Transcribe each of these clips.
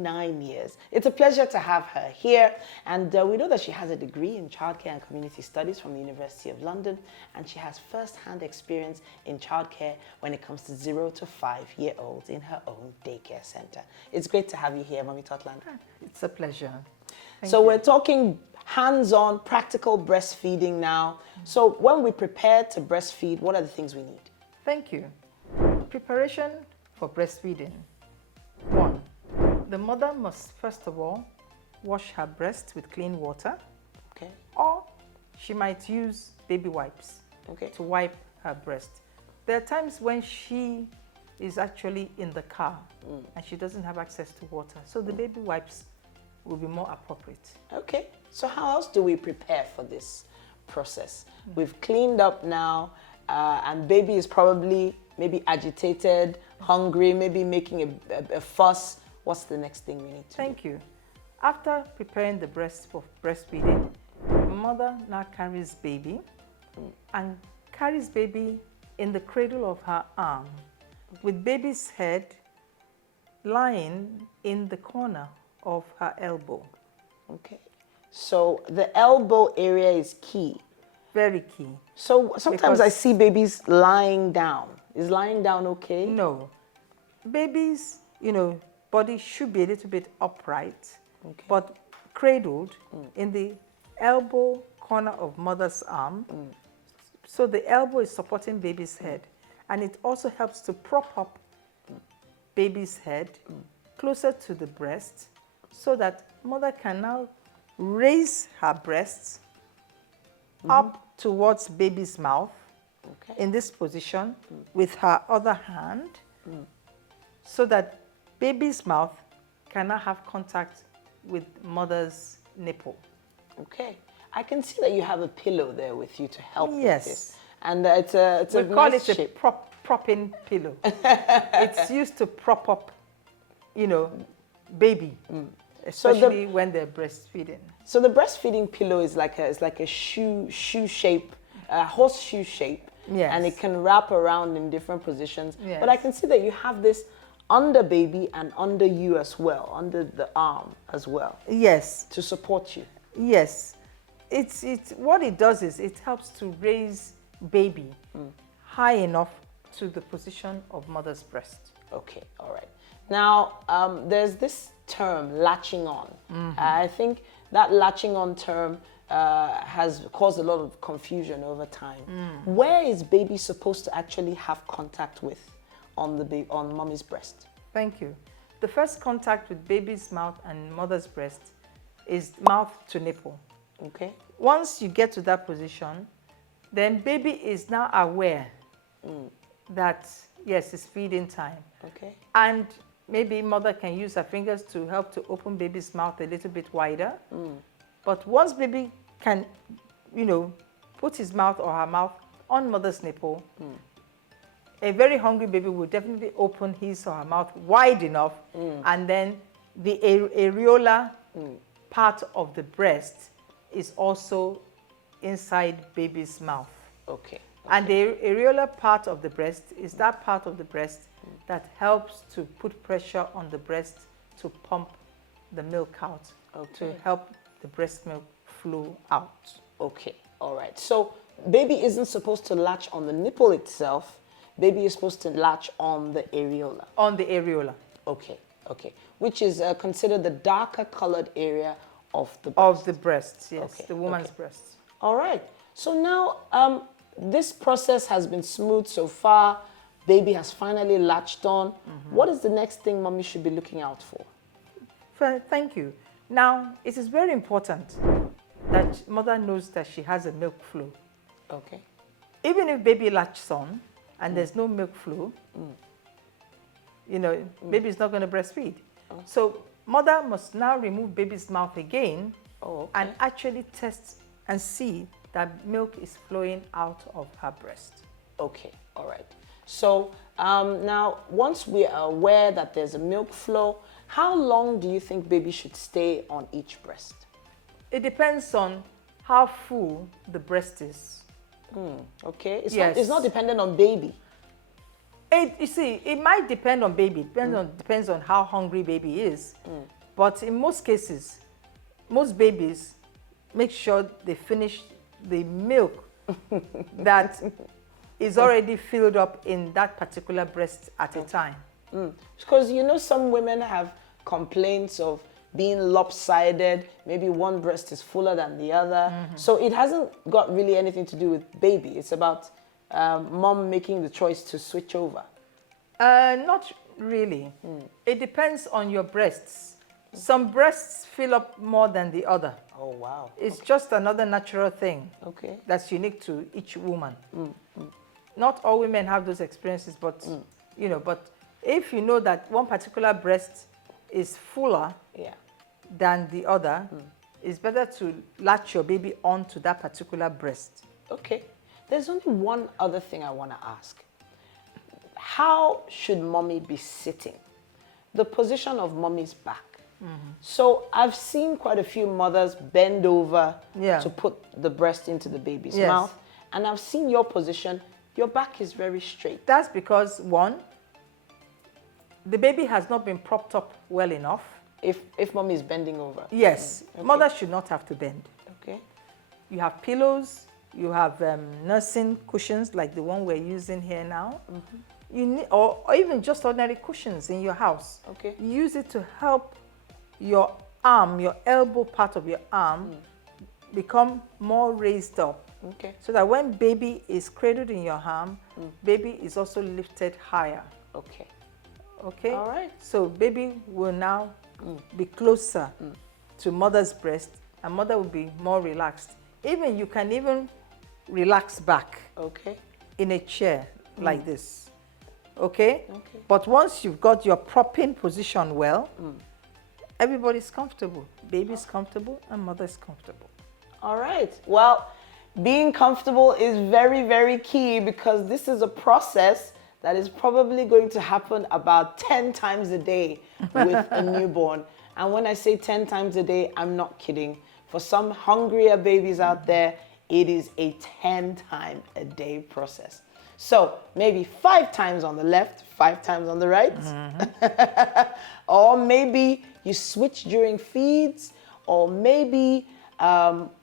9 years. It's a pleasure to have her here, and we know that she has a degree in childcare and community studies from the University of London, and she has first-hand experience in childcare when it comes to 0 to 5-year-olds in her own daycare center. It's great to have you here, Mommy Totland. It's a pleasure. So we're talking hands-on, practical breastfeeding now. So when we prepare to breastfeed, what are the things we need? Thank you. Preparation for breastfeeding. 1. The mother must first of all wash her breast with clean water. Okay. Or she might use baby wipes to wipe her breast. There are times when she is actually in the car and she doesn't have access to water. So the baby wipes will be more appropriate. Okay. So how else do we prepare for this process? We've cleaned up now, and baby is probably maybe agitated, hungry, maybe making a fuss. What's the next thing we need to do? Thank you. After preparing the breast for breastfeeding, mother now carries baby and carries baby in the cradle of her arm with baby's head lying in the corner of her elbow. Okay. So the elbow area is key. Very key. So sometimes I see babies lying down. Is lying down okay? No. Babies, body should be a little bit upright, but cradled in the elbow corner of mother's arm. So the elbow is supporting baby's head, and it also helps to prop up baby's head closer to the breast so that mother can now raise her breasts up towards baby's mouth in this position with her other hand so that baby's mouth can now have contact with mother's nipple. Okay. I can see that you have a pillow there with you to help with this. And it's we call nice it shape. a propping pillow. It's used to prop up, baby, especially when they're breastfeeding. So the breastfeeding pillow is like a shoe shape, horseshoe shape, and it can wrap around in different positions. But I can see that you have this under baby and under you as well, under the arm as well. Yes. To support you. Yes. It's what it does is it helps to raise baby high enough to the position of mother's breast. Okay, all right. Now, there's this term, latching on. I think that latching on term has caused a lot of confusion over time. Where is baby supposed to actually have contact with on mommy's breast? Thank you. The first contact with baby's mouth and mother's breast is mouth to nipple. Okay. Once you get to that position, then baby is now aware that, yes, it's feeding time. Okay. And maybe mother can use her fingers to help to open baby's mouth a little bit wider. But once baby can, put his mouth or her mouth on mother's nipple, a very hungry baby will definitely open his or her mouth wide enough, and then the areola part of the breast is also inside baby's mouth. Okay. And the areola part of the breast is that part of the breast that helps to put pressure on the breast to pump the milk out, to help the breast milk flow out. Okay, all right. So baby isn't supposed to latch on the nipple itself. Baby is supposed to latch on the areola. On the areola. Okay, okay. Which is considered the darker colored area of the breast. Of the breast, yes, Okay, the woman's breast. All right. So now this process has been smooth so far. Baby has finally latched on. What is the next thing mommy should be looking out for? Thank you. Now, it is very important that mother knows that she has a milk flow. Okay. Even if baby latches on and there's no milk flow, baby is not going to breastfeed. So mother must now remove baby's mouth again and actually test and see that milk is flowing out of her breast. Okay, all right. So now, once we are aware that there's a milk flow, how long do you think baby should stay on each breast? It depends on how full the breast is. Okay, Yes. It's not dependent on baby. You see, it might depend on baby. Depends on how hungry baby is. But in most cases, most babies make sure they finish the milk that is already filled up in that particular breast at a time. Because you know some women have complaints of being lopsided, maybe one breast is fuller than the other. So it hasn't got really anything to do with baby. It's about mom making the choice to switch over. Not really. It depends on your breasts. Some breasts fill up more than the other. Oh, wow. It's just another natural thing Okay. that's unique to each woman. Not all women have those experiences, but you know, but if you know that one particular breast is fuller Yeah. than the other, it's better to latch your baby onto that particular breast. Okay. There's only one other thing I want to ask. How should mommy be sitting? The position of mommy's back. So I've seen quite a few mothers bend over to put the breast into the baby's mouth. And I've seen your position. Your back is very straight. That's because, one, the baby has not been propped up well enough. If mommy is bending over. Yes. Okay. Mother should not have to bend. Okay. You have pillows. You have nursing cushions like the one we're using here now. You need, or even just ordinary cushions in your house. Okay. Use it to help your arm, your elbow part of your arm, become more raised up. Okay. So that when baby is cradled in your arm, baby is also lifted higher. Okay. Okay? All right. So baby will now be closer to mother's breast, and mother will be more relaxed. Even you can even relax back Okay. in a chair like this. Okay? Okay. But once you've got your propping position well, everybody's comfortable. Baby's comfortable and mother's comfortable. All right. Well, being comfortable is very, very key because this is a process that is probably going to happen about 10 times a day with a newborn. And when I say 10 times a day, I'm not kidding. For some hungrier babies out there, it is a 10-time-a-day process. So maybe 5 times on the left, 5 times on the right. Or maybe you switch during feeds, or maybe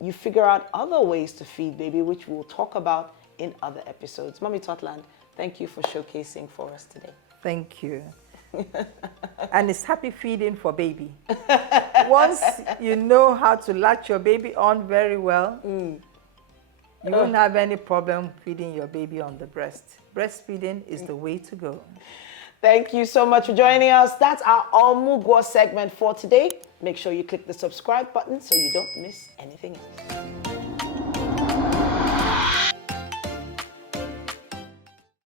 you figure out other ways to feed baby, which we'll talk about in other episodes. Mommy Totland, thank you for showcasing for us today. Thank you. And it's happy feeding for baby. Once you know how to latch your baby on very well, you won't have any problem feeding your baby on the breast. Breastfeeding is the way to go. Thank you so much for joining us. That's our Omugwo segment for today. Make sure you click the subscribe button so you don't miss anything else.